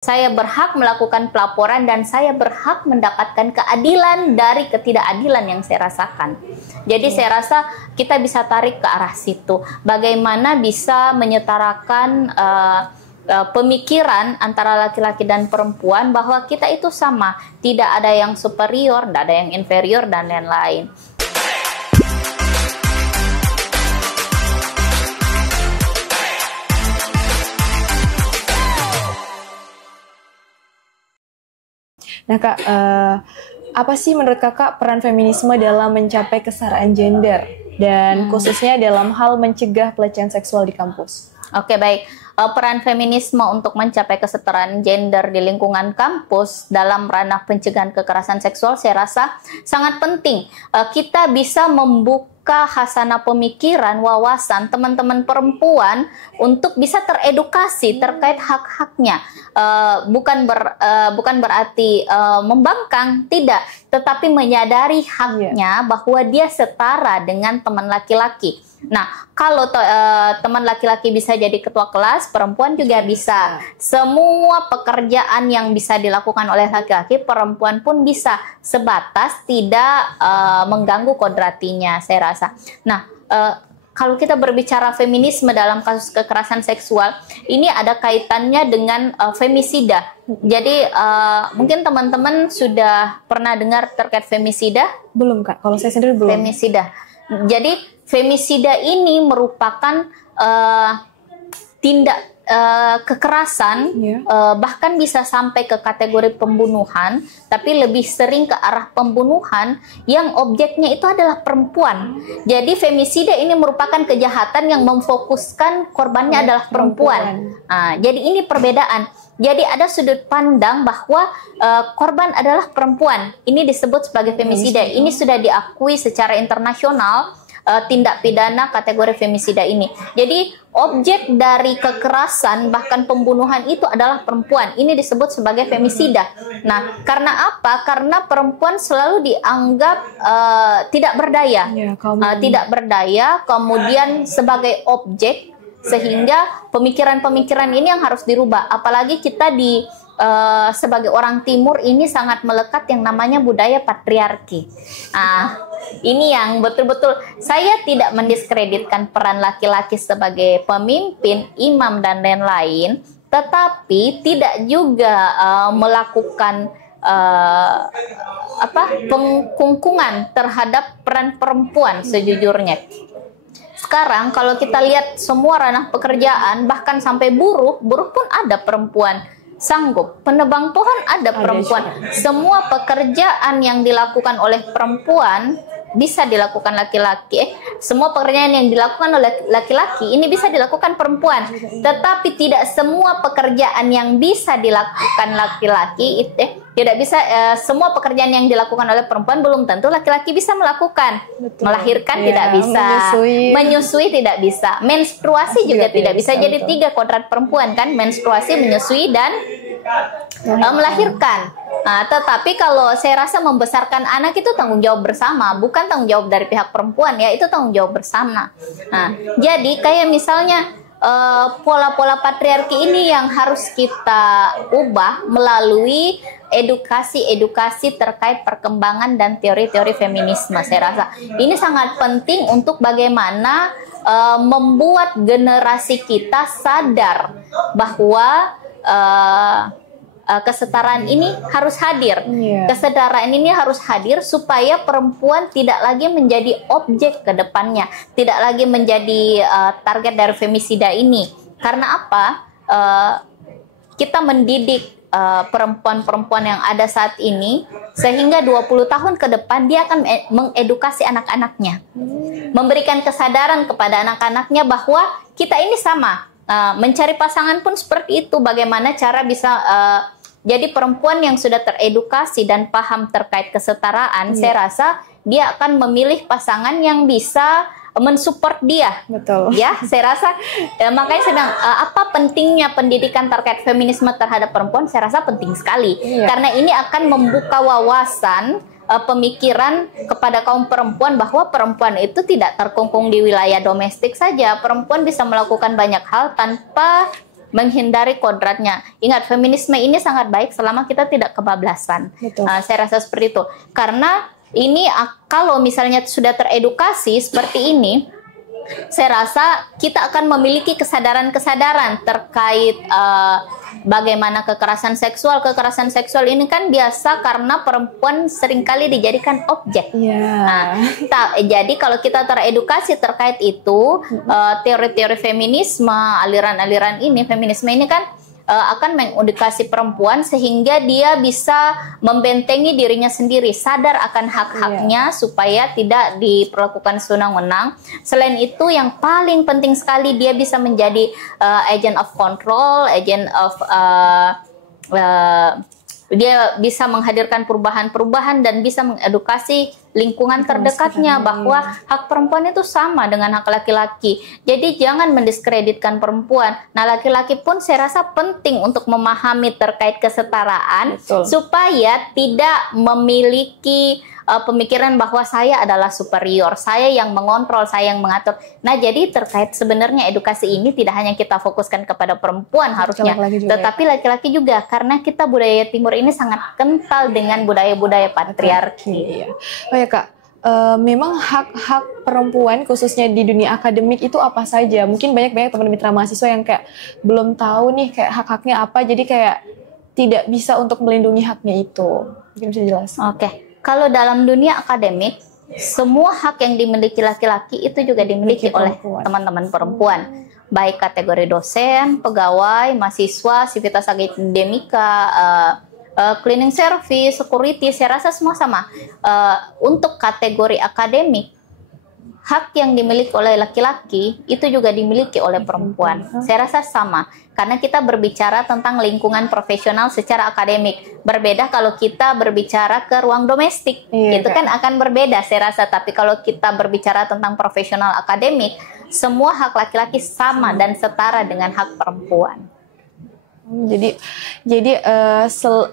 Saya berhak melakukan pelaporan dan saya berhak mendapatkan keadilan dari ketidakadilan yang saya rasakan. Jadi saya rasa kita bisa tarik ke arah situ. Bagaimana bisa menyetarakan pemikiran antara laki-laki dan perempuan bahwa kita itu sama. Tidak ada yang superior, tidak ada yang inferior, dan lain-lain. Nah Kak, apa sih menurut Kakak peran feminisme dalam mencapai kesetaraan gender dan khususnya dalam hal mencegah pelecehan seksual di kampus? Oke, baik. Peran feminisme untuk mencapai kesetaraan gender di lingkungan kampus dalam ranah pencegahan kekerasan seksual saya rasa sangat penting. Kita bisa membuka khasanah pemikiran, wawasan teman-teman perempuan untuk bisa teredukasi terkait hak-haknya. Bukan berarti membangkang, tidak, tetapi menyadari haknya bahwa dia setara dengan teman laki-laki. Nah, kalau teman laki-laki bisa jadi ketua kelas, perempuan juga bisa. Semua pekerjaan yang bisa dilakukan oleh laki-laki, perempuan pun bisa, sebatas tidak mengganggu kodratinya, saya rasa. Nah, kalau kita berbicara feminisme dalam kasus kekerasan seksual, ini ada kaitannya dengan femisida. Jadi mungkin teman-teman sudah pernah dengar terkait femisida? Belum Kak, kalau saya sendiri belum. Femisida. Jadi femisida ini merupakan tindak kekerasan, bahkan bisa sampai ke kategori pembunuhan, tapi lebih sering ke arah pembunuhan yang objeknya itu adalah perempuan. Jadi femisida ini merupakan kejahatan yang memfokuskan korbannya adalah perempuan. Jadi ini perbedaan. Jadi ada sudut pandang bahwa korban adalah perempuan. Ini disebut sebagai femisida. Ini sudah diakui secara internasional. Tindak pidana kategori femisida ini. Jadi objek dari kekerasan bahkan pembunuhan itu adalah perempuan. Ini disebut sebagai femisida. Nah, karena apa? Karena perempuan selalu dianggap tidak berdaya, tidak berdaya, kemudian sebagai objek, sehingga pemikiran-pemikiran ini yang harus dirubah. Apalagi kita sebagai orang Timur ini sangat melekat yang namanya budaya patriarki. Ini yang betul-betul saya tidak mendiskreditkan peran laki-laki sebagai pemimpin, imam, dan lain-lain, tetapi tidak juga melakukan pengkungkungan terhadap peran perempuan sejujurnya. Sekarang kalau kita lihat semua ranah pekerjaan, bahkan sampai buruh pun ada perempuan sanggup, penebang pohon ada perempuan. Semua pekerjaan yang dilakukan oleh perempuan bisa dilakukan laki-laki. Semua pekerjaan yang dilakukan oleh laki-laki ini bisa dilakukan perempuan. Tetapi tidak semua pekerjaan yang bisa dilakukan laki-laki tidak bisa. Semua pekerjaan yang dilakukan oleh perempuan belum tentu laki-laki bisa melakukan. Melahirkan tidak bisa, menyusui tidak bisa, menstruasi juga tidak bisa. Jadi 3 kodrat perempuan kan, menstruasi, menyusui, dan melahirkan. Tetapi kalau saya rasa membesarkan anak itu tanggung jawab bersama, bukan tanggung jawab dari pihak perempuan, ya, itu tanggung jawab bersama. Jadi kayak misalnya pola-pola patriarki ini yang harus kita ubah melalui edukasi terkait perkembangan dan teori-teori feminisme. Saya rasa ini sangat penting untuk bagaimana membuat generasi kita sadar bahwa kesetaraan ini harus hadir. Kesetaraan ini harus hadir supaya perempuan tidak lagi menjadi objek ke depannya, tidak lagi menjadi target dari femisida ini. Karena apa? Kita mendidik perempuan-perempuan yang ada saat ini sehingga 20 tahun ke depan dia akan mengedukasi anak-anaknya, memberikan kesadaran kepada anak-anaknya bahwa kita ini sama. Mencari pasangan pun seperti itu. Bagaimana cara bisa jadi perempuan yang sudah teredukasi dan paham terkait kesetaraan, saya rasa dia akan memilih pasangan yang bisa mensupport dia. Betul. Ya, saya rasa makanya saya bilang apa pentingnya pendidikan terkait feminisme terhadap perempuan, saya rasa penting sekali. Karena ini akan membuka wawasan pemikiran kepada kaum perempuan bahwa perempuan itu tidak terkungkung di wilayah domestik saja. Perempuan bisa melakukan banyak hal tanpa menghindari kodratnya. Ingat, feminisme ini sangat baik selama kita tidak kebablasan. Saya rasa seperti itu. Karena ini kalau misalnya sudah teredukasi seperti ini, saya rasa kita akan memiliki kesadaran-kesadaran terkait bagaimana kekerasan seksual. Kekerasan seksual ini kan biasa karena perempuan seringkali dijadikan objek. Jadi kalau kita teredukasi terkait itu, teori-teori feminisme, aliran-aliran ini, feminisme ini kan akan mengedukasi perempuan sehingga dia bisa membentengi dirinya sendiri, sadar akan hak-haknya supaya tidak diperlakukan sewenang-wenang. Selain itu, yang paling penting sekali, dia bisa menjadi agent of control, agent of dia bisa menghadirkan perubahan-perubahan dan bisa mengedukasi lingkungan terdekatnya bahwa hak perempuan itu sama dengan hak laki-laki. Jadi jangan mendiskreditkan perempuan. Nah, laki-laki pun saya rasa penting untuk memahami terkait kesetaraan supaya tidak memiliki pemikiran bahwa saya adalah superior, saya yang mengontrol, saya yang mengatur. Nah, jadi terkait sebenarnya edukasi ini tidak hanya kita fokuskan kepada perempuan harusnya, tetapi laki-laki juga, karena kita budaya Timur ini sangat kental dengan budaya-budaya patriarki. Oh ya Kak, memang hak-hak perempuan khususnya di dunia akademik itu apa saja? Mungkin banyak teman mitra mahasiswa yang kayak belum tahu nih kayak hak-haknya apa, jadi kayak tidak bisa untuk melindungi haknya itu. Mungkin bisa jelaskan. Kalau dalam dunia akademik, semua hak yang dimiliki laki-laki itu juga dimiliki oleh teman-teman perempuan. Baik kategori dosen, pegawai, mahasiswa, sivitas akademika, cleaning service, security, saya rasa semua sama. Untuk kategori akademik, hak yang dimiliki oleh laki-laki itu juga dimiliki oleh perempuan. Saya rasa sama. Karena kita berbicara tentang lingkungan profesional secara akademik. Berbeda kalau kita berbicara ke ruang domestik. Itu kan akan berbeda saya rasa. Tapi kalau kita berbicara tentang profesional akademik, semua hak laki-laki sama dan setara dengan hak perempuan. Jadi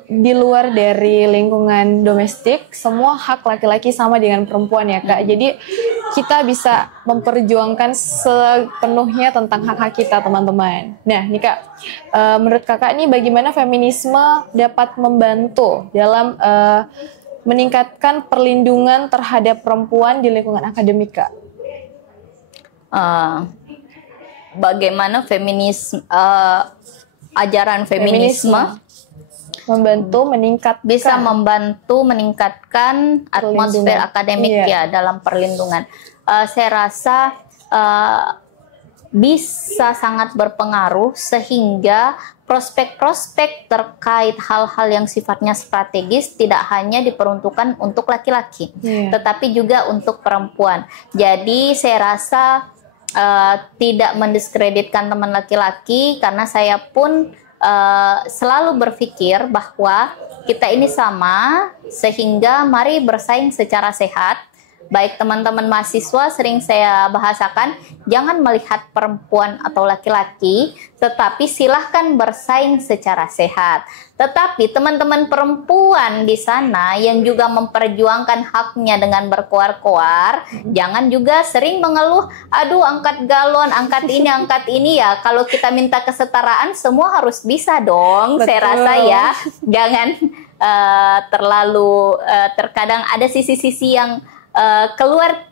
di luar dari lingkungan domestik, semua hak laki-laki sama dengan perempuan ya Kak. Jadi kita bisa memperjuangkan sepenuhnya tentang hak-hak kita teman-teman. Nah nih Kak, menurut Kakak nih bagaimana feminisme dapat membantu dalam meningkatkan perlindungan terhadap perempuan di lingkungan akademik Kak? Bagaimana ajaran feminisme bisa membantu meningkatkan atmosfer akademik dalam perlindungan. Saya rasa bisa sangat berpengaruh sehingga prospek-prospek terkait hal-hal yang sifatnya strategis tidak hanya diperuntukkan untuk laki-laki, tetapi juga untuk perempuan. Jadi saya rasa tidak mendiskreditkan teman laki-laki, karena saya pun selalu berpikir bahwa kita ini sama, sehingga mari bersaing secara sehat. Baik teman-teman mahasiswa, sering saya bahasakan, jangan melihat perempuan atau laki-laki, tetapi silahkan bersaing secara sehat. Tetapi teman-teman perempuan di sana yang juga memperjuangkan haknya dengan berkoar-koar, jangan juga sering mengeluh, aduh angkat galon, angkat ini ya. Kalau kita minta kesetaraan, semua harus bisa dong. Betul. Saya rasa ya, jangan terlalu terkadang ada sisi-sisi yang keluar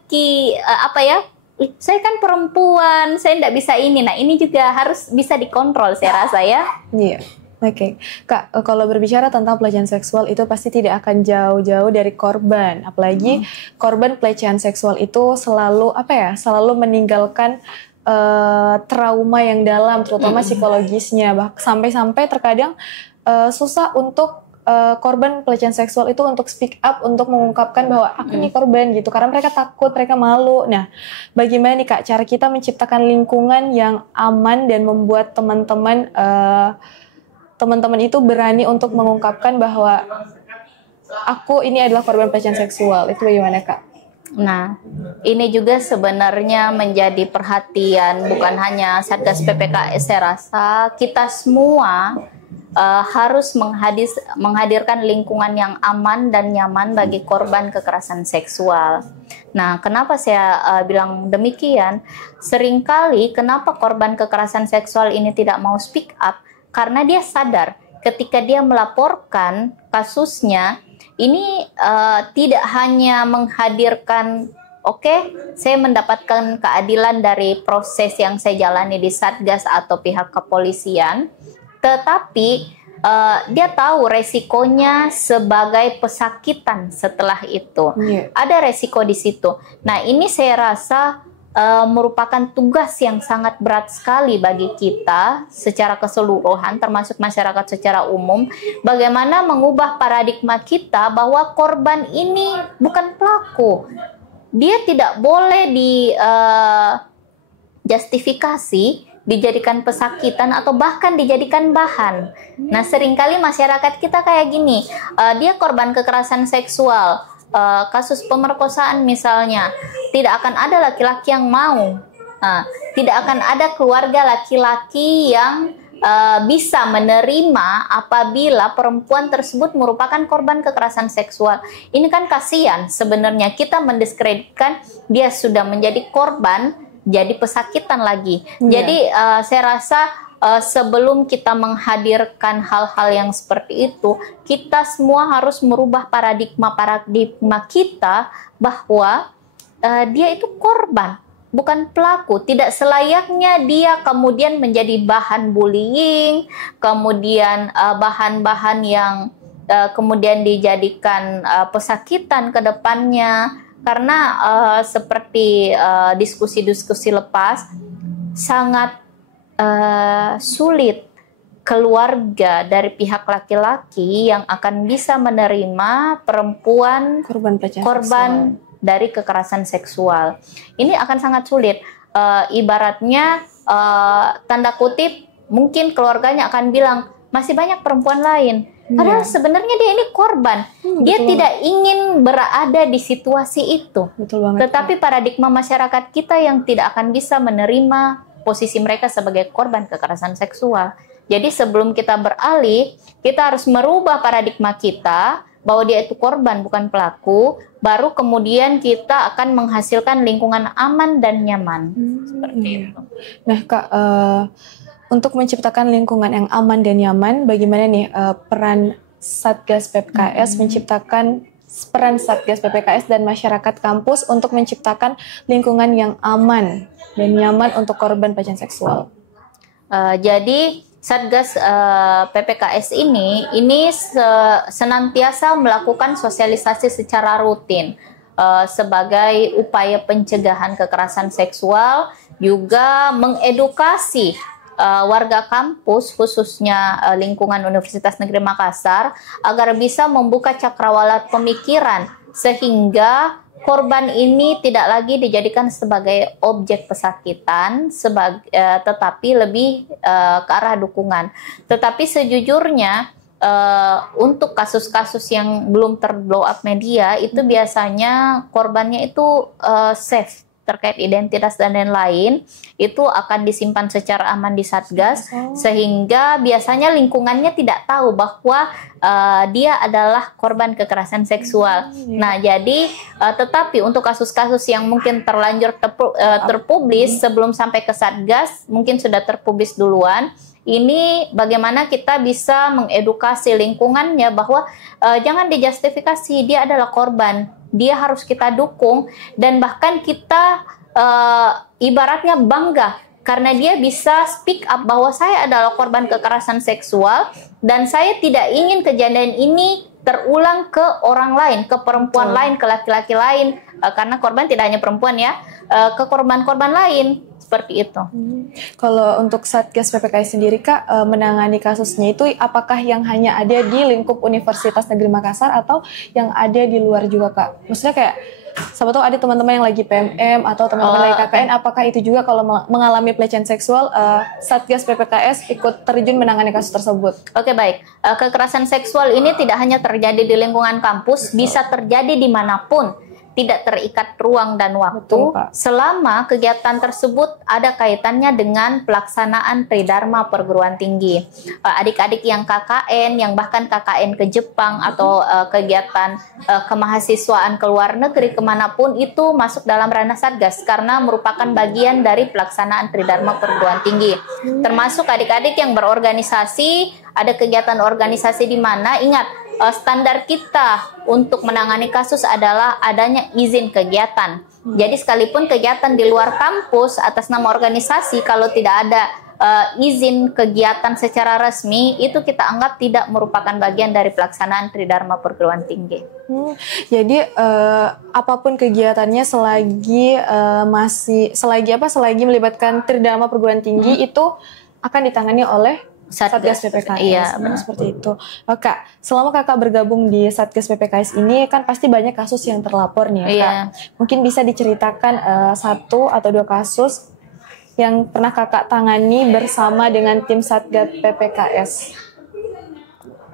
saya kan perempuan, saya tidak bisa ini. Nah, ini juga harus bisa dikontrol saya rasa ya. Iya. Oke. Kak, kalau berbicara tentang pelecehan seksual itu pasti tidak akan jauh-jauh dari korban. Apalagi korban pelecehan seksual itu selalu selalu meninggalkan trauma yang dalam, terutama psikologisnya. Sampai-sampai terkadang susah untuk korban pelecehan seksual itu untuk speak up, untuk mengungkapkan bahwa aku ini korban gitu, karena mereka takut, mereka malu. Nah, bagaimana nih Kak cara kita menciptakan lingkungan yang aman dan membuat teman-teman itu berani untuk mengungkapkan bahwa aku ini adalah korban pelecehan seksual. Itu bagaimana Kak? Nah, ini juga sebenarnya menjadi perhatian bukan hanya Satgas PPKS, saya rasa kita semua harus menghadirkan lingkungan yang aman dan nyaman bagi korban kekerasan seksual. Nah, kenapa saya bilang demikian? Seringkali kenapa korban kekerasan seksual ini tidak mau speak up? Karena dia sadar ketika dia melaporkan kasusnya, ini tidak hanya menghadirkan saya mendapatkan keadilan dari proses yang saya jalani di Satgas atau pihak kepolisian, tetapi dia tahu resikonya sebagai pesakitan setelah itu. Ada resiko di situ. Nah, ini saya rasa merupakan tugas yang sangat berat sekali bagi kita secara keseluruhan, termasuk masyarakat secara umum, bagaimana mengubah paradigma kita bahwa korban ini bukan pelaku. Dia tidak boleh justifikasi, dijadikan pesakitan atau bahkan dijadikan bahan. Nah, seringkali masyarakat kita kayak gini, dia korban kekerasan seksual, kasus pemerkosaan misalnya, tidak akan ada laki-laki yang mau, tidak akan ada keluarga laki-laki yang bisa menerima apabila perempuan tersebut merupakan korban kekerasan seksual. Ini kan kasihan sebenarnya, kita mendiskreditkan dia sudah menjadi korban, jadi pesakitan lagi. Jadi saya rasa sebelum kita menghadirkan hal-hal yang seperti itu, kita semua harus merubah paradigma kita bahwa dia itu korban, bukan pelaku. Tidak selayaknya dia kemudian menjadi bahan bullying, kemudian bahan-bahan yang kemudian dijadikan pesakitan ke depannya. Karena seperti diskusi-diskusi lepas, sangat sulit keluarga dari pihak laki-laki yang akan bisa menerima perempuan korban dari kekerasan seksual. Ini akan sangat sulit. Ibaratnya tanda kutip, mungkin keluarganya akan bilang masih banyak perempuan lain. Padahal sebenarnya dia ini korban. Dia tidak ingin berada di situasi itu. Tetapi paradigma masyarakat kita yang tidak akan bisa menerima posisi mereka sebagai korban kekerasan seksual. Jadi sebelum kita beralih, kita harus merubah paradigma kita bahwa dia itu korban bukan pelaku, baru kemudian kita akan menghasilkan lingkungan aman dan nyaman. Seperti itu. Nah, Kak, untuk menciptakan lingkungan yang aman dan nyaman, bagaimana nih peran Satgas PPKS peran Satgas PPKS dan masyarakat kampus untuk menciptakan lingkungan yang aman dan nyaman untuk korban pelecehan seksual? Jadi Satgas PPKS ini senantiasa melakukan sosialisasi secara rutin sebagai upaya pencegahan kekerasan seksual, juga mengedukasi warga kampus, khususnya lingkungan Universitas Negeri Makassar, agar bisa membuka cakrawala pemikiran sehingga korban ini tidak lagi dijadikan sebagai objek pesakitan, tetapi lebih ke arah dukungan. Tetapi sejujurnya untuk kasus-kasus yang belum terblow up media itu biasanya korbannya itu safe terkait identitas dan lain-lain, itu akan disimpan secara aman di Satgas, sehingga biasanya lingkungannya tidak tahu bahwa dia adalah korban kekerasan seksual. Nah, jadi tetapi untuk kasus-kasus yang mungkin terlanjur terpublis sebelum sampai ke Satgas, mungkin sudah terpublis duluan, ini bagaimana kita bisa mengedukasi lingkungannya bahwa jangan dijustifikasi, dia adalah korban, dia harus kita dukung, dan bahkan kita ibaratnya bangga karena dia bisa speak up bahwa saya adalah korban kekerasan seksual dan saya tidak ingin kejadian ini terulang ke orang lain, ke perempuan lain, ke laki-laki lain, karena korban tidak hanya perempuan ya, ke korban-korban lain. Seperti itu. Kalau untuk Satgas PPKS sendiri, Kak, menangani kasusnya itu apakah yang hanya ada di lingkup Universitas Negeri Makassar atau yang ada di luar juga, Kak? Maksudnya kayak, siapa tahu ada teman-teman yang lagi PMM atau teman-teman lagi KKN, apakah itu juga kalau mengalami pelecehan seksual, Satgas PPKS ikut terjun menangani kasus tersebut? Oke, baik. Kekerasan seksual ini tidak hanya terjadi di lingkungan kampus, bisa terjadi dimanapun. tidak terikat ruang dan waktu. Betul, Pak. Selama kegiatan tersebut ada kaitannya dengan pelaksanaan Tridharma perguruan tinggi. Adik-adik yang KKN, yang bahkan KKN ke Jepang atau kegiatan kemahasiswaan ke luar negeri kemanapun, itu masuk dalam ranah Satgas karena merupakan bagian dari pelaksanaan Tridharma perguruan tinggi. Termasuk adik-adik yang berorganisasi, ada kegiatan organisasi di mana, ingat, standar kita untuk menangani kasus adalah adanya izin kegiatan. Jadi sekalipun kegiatan di luar kampus atas nama organisasi, kalau tidak ada izin kegiatan secara resmi, itu kita anggap tidak merupakan bagian dari pelaksanaan Tridharma perguruan tinggi. Jadi apapun kegiatannya selagi melibatkan Tridharma perguruan tinggi itu akan ditangani oleh Satgas PPKS. Iya, seperti itu. Kak, selama kakak bergabung di Satgas PPKS ini kan pasti banyak kasus yang terlapor nih ya, Kak. Iya. Mungkin bisa diceritakan 1 atau 2 kasus yang pernah kakak tangani bersama dengan tim Satgas PPKS.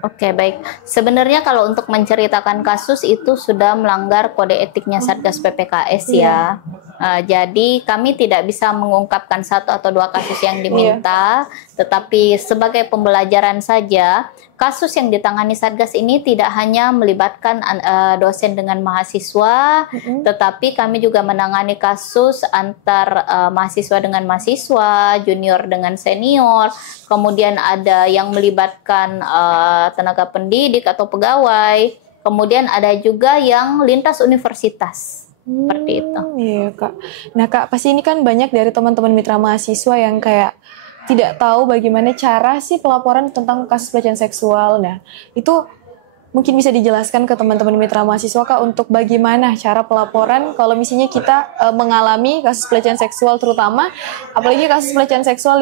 Oke, baik. Sebenarnya kalau untuk menceritakan kasus itu sudah melanggar kode etiknya Satgas PPKS ya. Jadi kami tidak bisa mengungkapkan 1 atau 2 kasus yang diminta, tetapi sebagai pembelajaran saja, kasus yang ditangani Satgas ini tidak hanya melibatkan dosen dengan mahasiswa, tetapi kami juga menangani kasus antar mahasiswa dengan mahasiswa, junior dengan senior, kemudian ada yang melibatkan tenaga pendidik atau pegawai, kemudian ada juga yang lintas universitas. Seperti itu. Iya, Kak. Nah, Kak, pasti ini kan banyak dari teman-teman mitra mahasiswa yang kayak tidak tahu bagaimana cara sih pelaporan tentang kasus pelecehan seksual. Nah, itu mungkin bisa dijelaskan ke teman-teman mitra mahasiswa, Kak, untuk bagaimana cara pelaporan kalau misalnya kita mengalami kasus pelecehan seksual, terutama apalagi kasus pelecehan seksual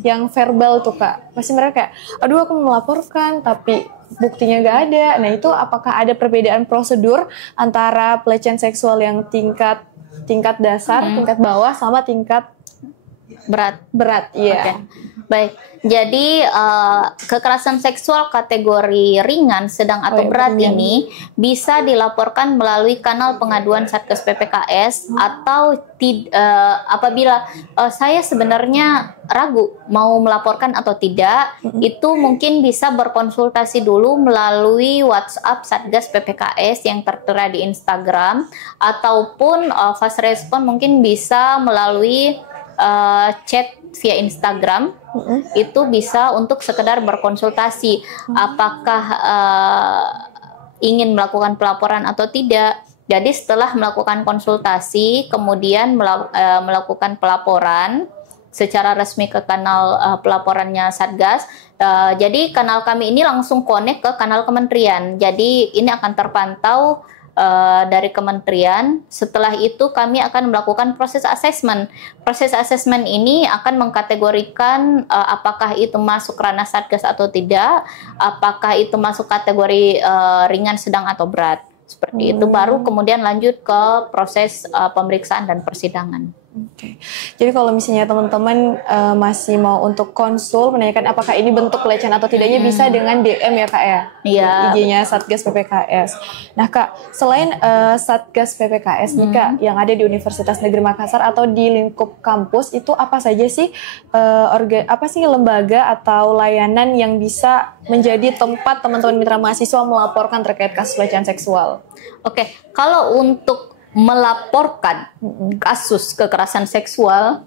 yang verbal tuh, Kak. Pasti mereka kayak, aduh aku melaporkan tapi buktinya nggak ada. Nah, itu apakah ada perbedaan prosedur antara pelecehan seksual yang tingkat dasar, tingkat bawah, sama tingkat berat? Iya. Okay. Baik. Jadi kekerasan seksual kategori ringan, sedang atau berat ini bisa dilaporkan melalui kanal pengaduan Satgas PPKS atau apabila saya sebenarnya ragu mau melaporkan atau tidak, itu mungkin bisa berkonsultasi dulu melalui WhatsApp Satgas PPKS yang tertera di Instagram, ataupun fast respon mungkin bisa melalui chat via Instagram. Itu bisa untuk sekedar berkonsultasi apakah ingin melakukan pelaporan atau tidak. Jadi setelah melakukan konsultasi, kemudian melakukan pelaporan secara resmi ke kanal pelaporannya Satgas. Jadi kanal kami ini langsung connect ke kanal kementerian. Jadi ini akan terpantau dari kementerian. Setelah itu kami akan melakukan proses asesmen. Proses asesmen ini akan mengkategorikan apakah itu masuk ranah Satgas atau tidak, apakah itu masuk kategori ringan, sedang atau berat. Seperti itu, baru kemudian lanjut ke proses pemeriksaan dan persidangan. Oke. Jadi kalau misalnya teman-teman masih mau untuk konsul menanyakan apakah ini bentuk pelecehan atau tidaknya, bisa dengan DM ya, Kak ya? Iya. IG-nya Satgas PPKS. Nah, Kak, selain Satgas PPKS nih, Kak, yang ada di Universitas Negeri Makassar atau di lingkup kampus, itu apa saja sih lembaga atau layanan yang bisa menjadi tempat teman-teman mitra mahasiswa melaporkan terkait kasus pelecehan seksual? Oke, kalau untuk melaporkan kasus kekerasan seksual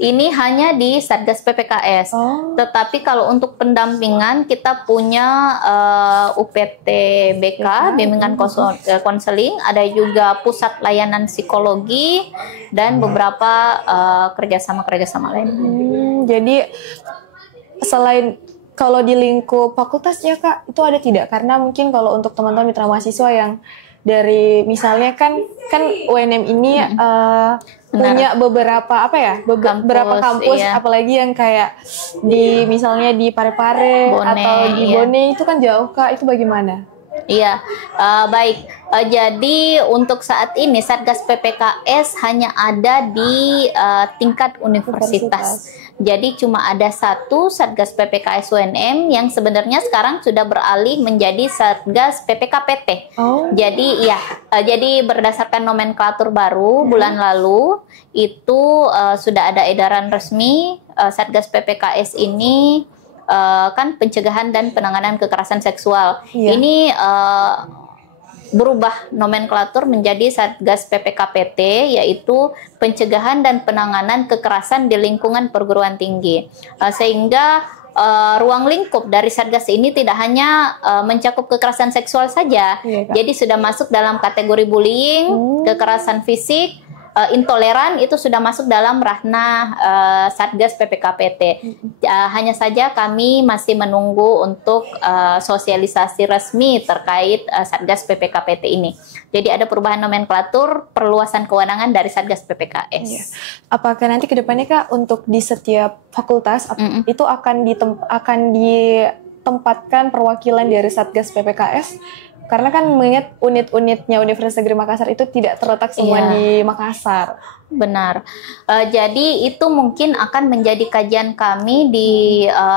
ini hanya di Satgas PPKS. Tetapi kalau untuk pendampingan kita punya UPTBK, bimbingan konseling, ada juga pusat layanan psikologi dan beberapa kerjasama lain. Jadi selain kalau di lingkup fakultas ya, Kak, itu ada tidak? Karena mungkin kalau untuk teman-teman mitra mahasiswa yang dari misalnya kan UNM ini punya beberapa beberapa kampus, iya. Apalagi yang kayak di misalnya di Parepare atau di Bone, itu kan jauh, Kak, itu bagaimana? Iya, baik. Jadi untuk saat ini Satgas PPKS hanya ada di tingkat universitas. Jadi cuma ada satu Satgas PPKS UNM yang sebenarnya sekarang sudah beralih menjadi Satgas PPKPT. Jadi ya, jadi berdasarkan nomenklatur baru bulan lalu itu sudah ada edaran resmi Satgas PPKS ini kan pencegahan dan penanganan kekerasan seksual. Ini berubah nomenklatur menjadi Satgas PPKPT, yaitu pencegahan dan penanganan kekerasan di lingkungan perguruan tinggi. Sehingga ruang lingkup dari Satgas ini tidak hanya mencakup kekerasan seksual saja, jadi sudah masuk dalam kategori bullying, kekerasan fisik, intoleran itu sudah masuk dalam ranah Satgas PPKPT. Hanya saja kami masih menunggu untuk sosialisasi resmi terkait Satgas PPKPT ini. Jadi ada perubahan nomenklatur, perluasan kewenangan dari Satgas PPKS. Apakah nanti kedepannya Kak untuk di setiap fakultas itu akan ditempatkan perwakilan dari Satgas PPKS? Karena kan mengingat unit-unitnya Universitas Negeri Makassar itu tidak terletak semua di Makassar. Benar. Jadi itu mungkin akan menjadi kajian kami di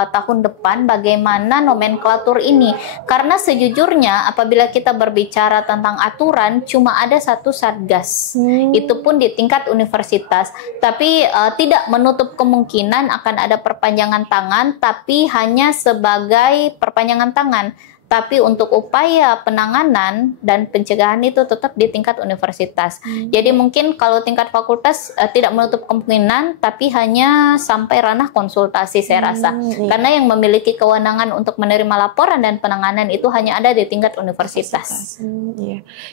tahun depan bagaimana nomenklatur ini. Karena sejujurnya apabila kita berbicara tentang aturan cuma ada satu Satgas. Itu pun di tingkat universitas. Tapi tidak menutup kemungkinan akan ada perpanjangan tangan, tapi hanya sebagai perpanjangan tangan. Tapi untuk upaya penanganan dan pencegahan itu tetap di tingkat universitas. Jadi mungkin kalau tingkat fakultas tidak menutup kemungkinan, tapi hanya sampai ranah konsultasi saya rasa. Karena yang memiliki kewenangan untuk menerima laporan dan penanganan itu hanya ada di tingkat universitas.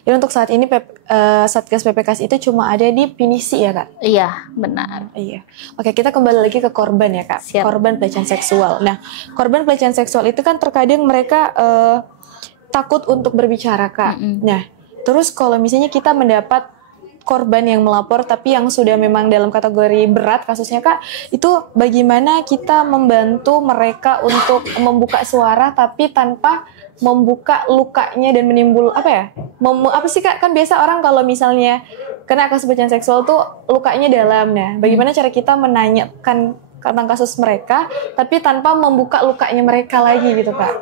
Jadi untuk saat ini Satgas PPKS itu cuma ada di Pinisi ya Kak? Iya, benar. Oke, kita kembali lagi ke korban ya Kak. Korban pelecehan seksual. Nah, korban pelecehan seksual itu kan terkadang mereka takut untuk berbicara Kak. Nah, terus kalau misalnya kita mendapat korban yang melapor tapi yang sudah memang dalam kategori berat kasusnya Kak, itu bagaimana kita membantu mereka untuk membuka suara tapi tanpa membuka lukanya dan menimbul apa sih Kak? Kan biasa orang kalau misalnya kena kasus pelecehan seksual tuh lukanya dalam. Nah, bagaimana cara kita menanyakan tentang kasus mereka tapi tanpa membuka lukanya mereka lagi gitu Kak?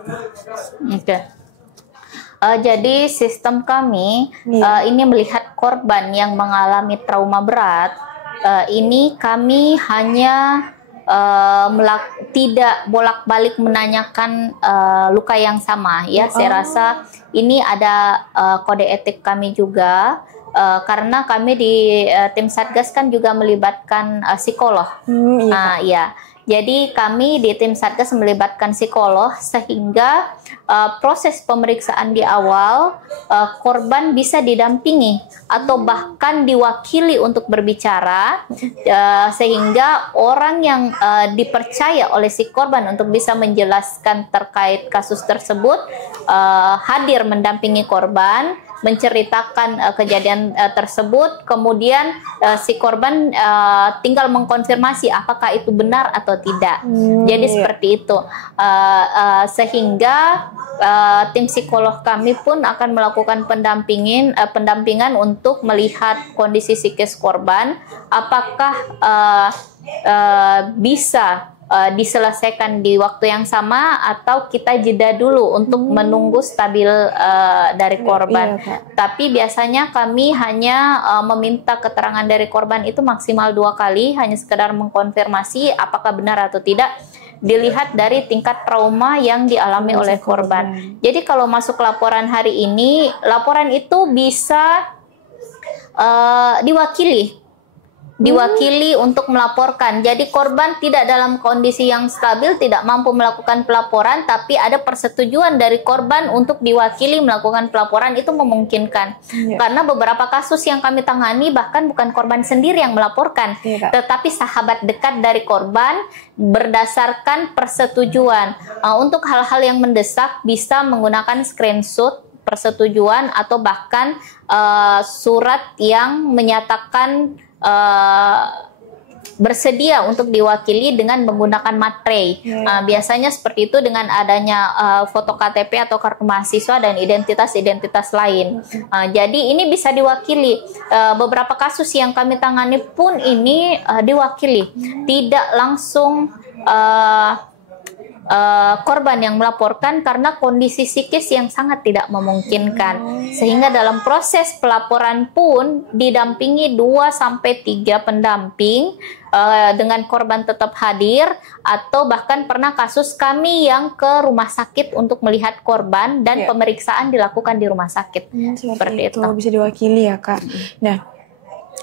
Jadi sistem kami ini melihat korban yang mengalami trauma berat, ini kami hanya tidak bolak-balik menanyakan luka yang sama ya. Saya rasa ini ada kode etik kami juga. Karena kami di tim Satgas kan juga melibatkan psikolog. Jadi kami di tim Satgas melibatkan psikolog sehingga proses pemeriksaan di awal korban bisa didampingi atau bahkan diwakili untuk berbicara sehingga orang yang dipercaya oleh si korban untuk bisa menjelaskan terkait kasus tersebut hadir mendampingi korban, menceritakan kejadian tersebut, kemudian si korban tinggal mengkonfirmasi apakah itu benar atau tidak. Jadi seperti itu, sehingga tim psikolog kami pun akan melakukan pendampingan untuk melihat kondisi psikis korban, apakah bisa diselesaikan di waktu yang sama atau kita jeda dulu untuk menunggu stabil dari korban. Tapi biasanya kami hanya meminta keterangan dari korban itu maksimal 2 kali, hanya sekedar mengkonfirmasi apakah benar atau tidak, dilihat dari tingkat trauma yang dialami oleh korban. Jadi kalau masuk laporan hari ini, laporan itu bisa diwakili untuk melaporkan. Jadi korban tidak dalam kondisi yang stabil, tidak mampu melakukan pelaporan, tapi ada persetujuan dari korban untuk diwakili melakukan pelaporan, itu memungkinkan. Karena beberapa kasus yang kami tangani bahkan bukan korban sendiri yang melaporkan, tetapi sahabat dekat dari korban berdasarkan persetujuan. Untuk hal-hal yang mendesak bisa menggunakan screenshot persetujuan atau bahkan surat yang menyatakan bersedia untuk diwakili dengan menggunakan materai. Biasanya seperti itu dengan adanya foto KTP atau kartu mahasiswa dan identitas-identitas lain. Jadi ini bisa diwakili. Beberapa kasus yang kami tangani pun ini diwakili, tidak langsung korban yang melaporkan karena kondisi psikis yang sangat tidak memungkinkan, sehingga dalam proses pelaporan pun didampingi 2-3 pendamping dengan korban tetap hadir, atau bahkan pernah kasus kami yang ke rumah sakit untuk melihat korban dan pemeriksaan dilakukan di rumah sakit. Seperti itu bisa diwakili ya Kak. Nah,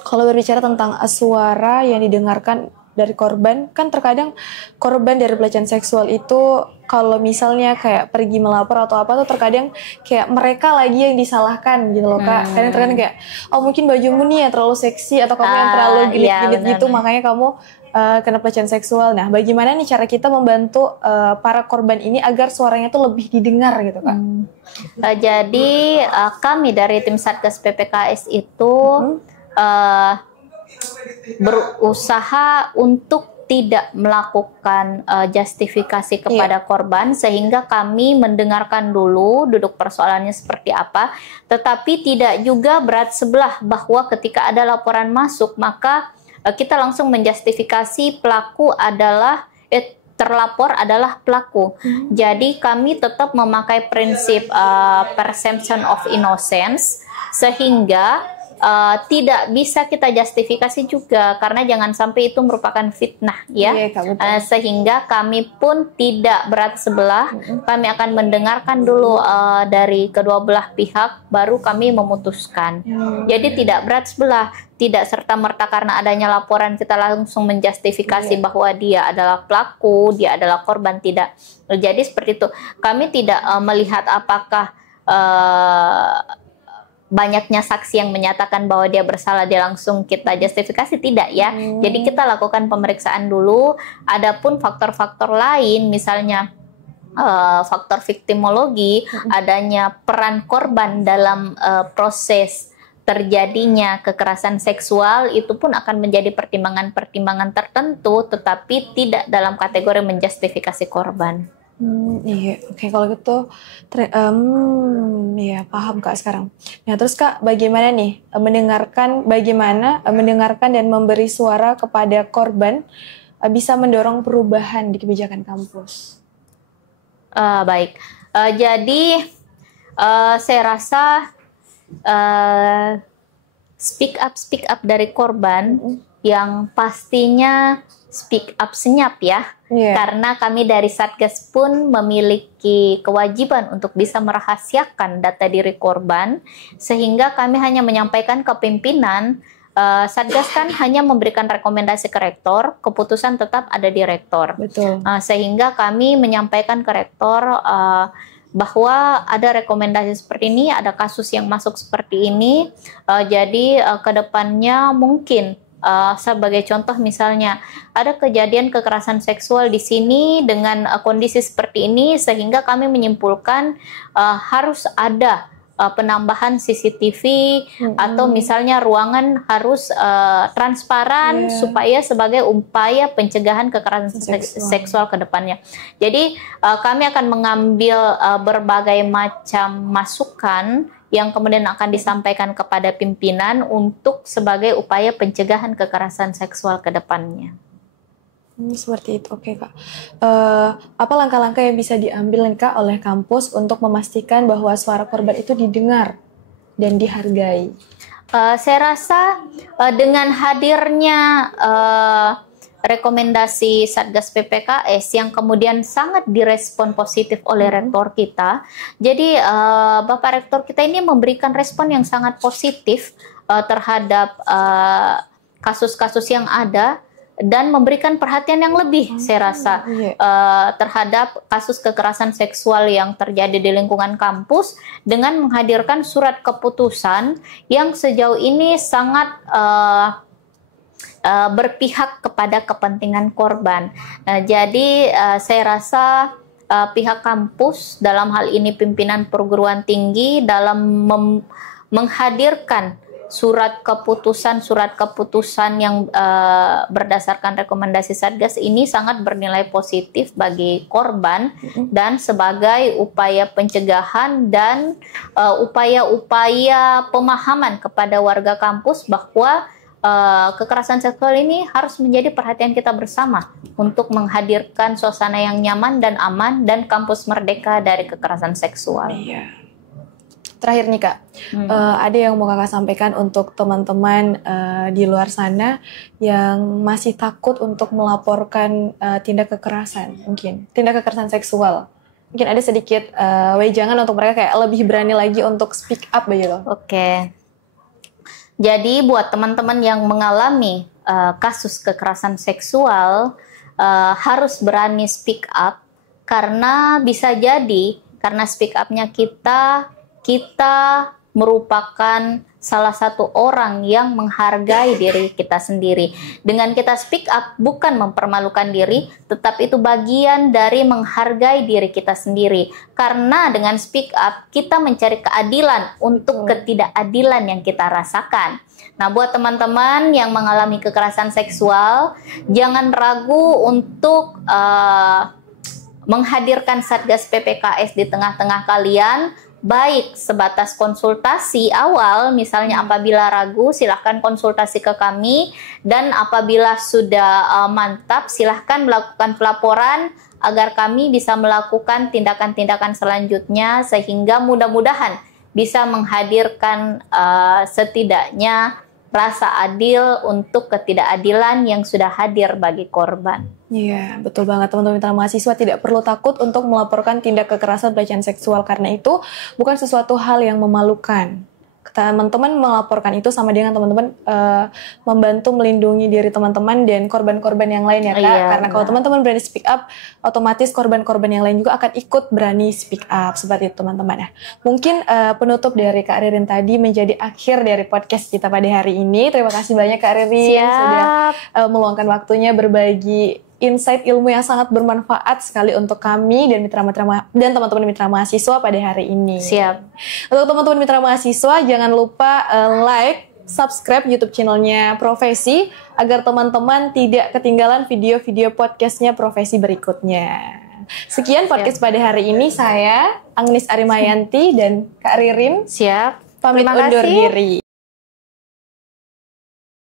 kalau berbicara tentang suara yang didengarkan dari korban, kan terkadang korban dari pelecehan seksual itu kalau misalnya kayak pergi melapor atau apa tuh terkadang kayak mereka lagi yang disalahkan gitu loh Kak. Kadang-kadang kayak, oh mungkin bajumu nih yang terlalu seksi atau kamu yang terlalu gilid-gilid gitu makanya kamu kena pelecehan seksual. Nah, bagaimana nih cara kita membantu para korban ini agar suaranya tuh lebih didengar gitu Kak? Jadi kami dari tim Satgas PPKS itu berusaha untuk tidak melakukan justifikasi kepada korban, sehingga kami mendengarkan dulu duduk persoalannya seperti apa, tetapi tidak juga berat sebelah bahwa ketika ada laporan masuk maka kita langsung menjustifikasi pelaku adalah terlapor adalah pelaku. Jadi kami tetap memakai prinsip presumption of innocence, sehingga tidak bisa kita justifikasi juga, karena jangan sampai itu merupakan fitnah ya. Sehingga kami pun tidak berat sebelah, kami akan mendengarkan dulu dari kedua belah pihak, baru kami memutuskan. Jadi tidak berat sebelah, tidak serta-merta karena adanya laporan kita langsung menjustifikasi bahwa dia adalah pelaku, dia adalah korban, tidak. Jadi seperti itu, kami tidak melihat apakah banyaknya saksi yang menyatakan bahwa dia bersalah dia langsung kita justifikasi, tidak ya. Jadi kita lakukan pemeriksaan dulu. Adapun faktor-faktor lain, misalnya faktor viktimologi, adanya peran korban dalam proses terjadinya kekerasan seksual, itu pun akan menjadi pertimbangan-pertimbangan tertentu, tetapi tidak dalam kategori menjustifikasi korban. Iya, oke, kalau gitu, ya paham Kak sekarang. Nah terus Kak, bagaimana nih mendengarkan dan memberi suara kepada korban bisa mendorong perubahan di kebijakan kampus? Baik, jadi saya rasa speak up dari korban yang pastinya speak up senyap ya. Karena kami dari Satgas pun memiliki kewajiban untuk bisa merahasiakan data diri korban, sehingga kami hanya menyampaikan ke pimpinan. Satgas kan hanya memberikan rekomendasi ke rektor, keputusan tetap ada di rektor. Sehingga kami menyampaikan ke rektor bahwa ada rekomendasi seperti ini, ada kasus yang masuk seperti ini, jadi kedepannya mungkin sebagai contoh misalnya ada kejadian kekerasan seksual di sini dengan kondisi seperti ini, sehingga kami menyimpulkan harus ada penambahan CCTV atau misalnya ruangan harus transparan supaya sebagai upaya pencegahan kekerasan seksual ke depannya. Jadi kami akan mengambil berbagai macam masukan yang kemudian akan disampaikan kepada pimpinan untuk sebagai upaya pencegahan kekerasan seksual ke depannya. Seperti itu, oke Kak. Apa langkah-langkah yang bisa diambil Kak oleh kampus untuk memastikan bahwa suara korban itu didengar dan dihargai? Saya rasa dengan hadirnya rekomendasi Satgas PPKS yang kemudian sangat direspon positif oleh rektor kita. Jadi Bapak Rektor kita ini memberikan respon yang sangat positif terhadap kasus-kasus yang ada, dan memberikan perhatian yang lebih saya rasa terhadap kasus kekerasan seksual yang terjadi di lingkungan kampus, dengan menghadirkan surat keputusan yang sejauh ini sangat berpihak kepada kepentingan korban. Jadi saya rasa pihak kampus, dalam hal ini pimpinan perguruan tinggi, dalam menghadirkan surat keputusan yang berdasarkan rekomendasi Satgas ini sangat bernilai positif bagi korban dan sebagai upaya pencegahan dan upaya-upaya pemahaman kepada warga kampus bahwa kekerasan seksual ini harus menjadi perhatian kita bersama untuk menghadirkan suasana yang nyaman dan aman dan kampus merdeka dari kekerasan seksual. Iya. Terakhir nih Kak, ada yang mau Kakak sampaikan untuk teman-teman di luar sana yang masih takut untuk melaporkan tindak kekerasan seksual. Mungkin ada sedikit wejangan untuk mereka kayak lebih berani lagi untuk speak up begitu. Oke. Jadi buat teman-teman yang mengalami kasus kekerasan seksual harus berani speak up karena bisa jadi karena speak up-nya kita merupakan salah satu orang yang menghargai diri kita sendiri. Dengan kita speak up bukan mempermalukan diri, tetapi itu bagian dari menghargai diri kita sendiri. Karena dengan speak up kita mencari keadilan untuk ketidakadilan yang kita rasakan. Nah, buat teman-teman yang mengalami kekerasan seksual, jangan ragu untuk menghadirkan Satgas PPKS di tengah-tengah kalian. Baik sebatas konsultasi awal, misalnya apabila ragu silahkan konsultasi ke kami, dan apabila sudah mantap silahkan melakukan pelaporan agar kami bisa melakukan tindakan-tindakan selanjutnya sehingga mudah-mudahan bisa menghadirkan setidaknya rasa adil untuk ketidakadilan yang sudah hadir bagi korban. Iya, betul banget teman-teman mitra mahasiswa, tidak perlu takut untuk melaporkan tindak kekerasan pelecehan seksual karena itu bukan sesuatu hal yang memalukan. Teman-teman melaporkan itu sama dengan teman-teman membantu melindungi diri teman-teman dan korban-korban yang lain ya Kak. Iya, karena kalau teman-teman berani speak up, otomatis korban-korban yang lain juga akan ikut berani speak up seperti itu teman-teman ya. Mungkin penutup dari Kak Ririn tadi menjadi akhir dari podcast kita pada hari ini. Terima kasih banyak Kak Ririn sudah meluangkan waktunya berbagi insight ilmu yang sangat bermanfaat sekali untuk kami dan teman-teman mitra mahasiswa pada hari ini. Siap. Untuk teman-teman mitra mahasiswa jangan lupa like, subscribe YouTube channelnya Profesi agar teman-teman tidak ketinggalan video-video podcastnya Profesi berikutnya. Sekian podcast pada hari ini, saya Agnes Arimayanti dan Kak Ririn Siap. pamit undur diri.